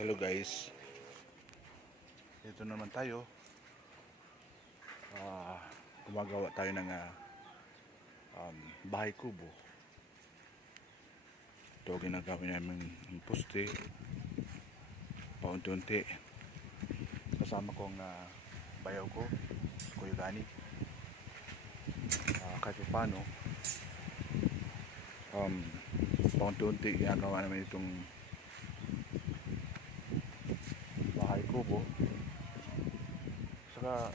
Hello guys. Dito naman tayo. Ah, gumagawa tayo ng ah, um, bahay kubo. Ito ginagawa namin ng poste. Paunti-unti. Kasama kong ah, bayaw ko, Kuya Gani. Ah, kahit pa paano, um, paunti-unti ginagawa namin itong bahay kubo. Saka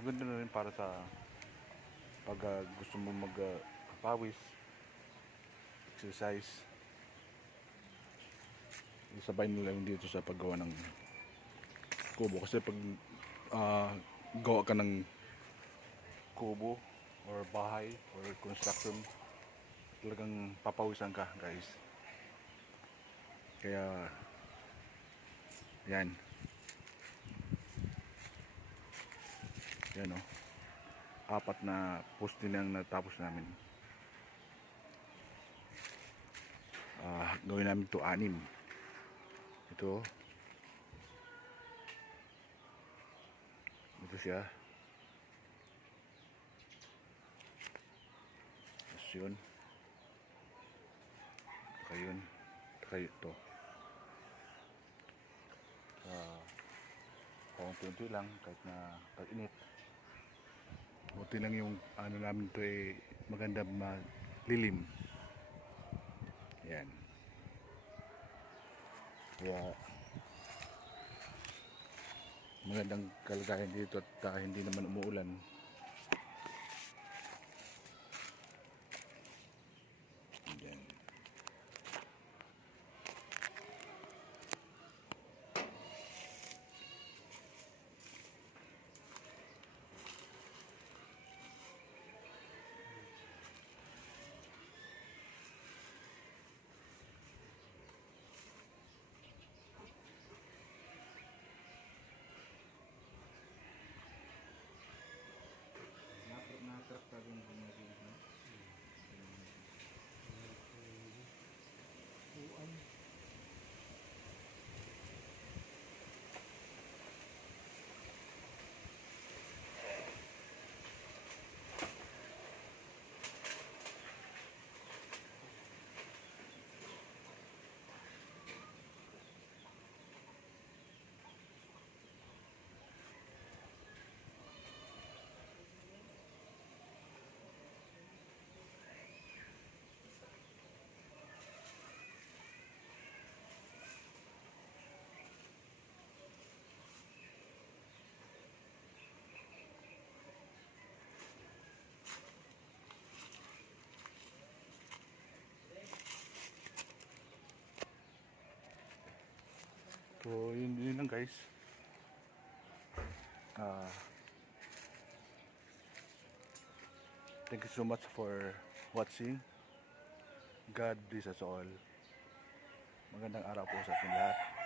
maganda na rin para sa pag ah, gusto mo magpawis, exercise. Isabay nila yung dito sa paggawa ng kubo kasi pag ah, gawa ka ng kubo or bahay or construction talagang papawisan ka guys kaya yan. Yan o apat na poste nang natapos namin. Ah, gawin namin to anim. Ito ito siya. Tapos yun. Saka yun. Saka ito uh, paunti-unti lang kahit na tag-init buti lang yung ano namin to eh maganda malilim. Yan. Kaya magandang kalagayan dito at ah, hindi naman umuulan yan Natrap ka rin So, yun, yun lang guys. Ah, thank you so much for watching. God bless us all. Magandang araw po sa ating lahat.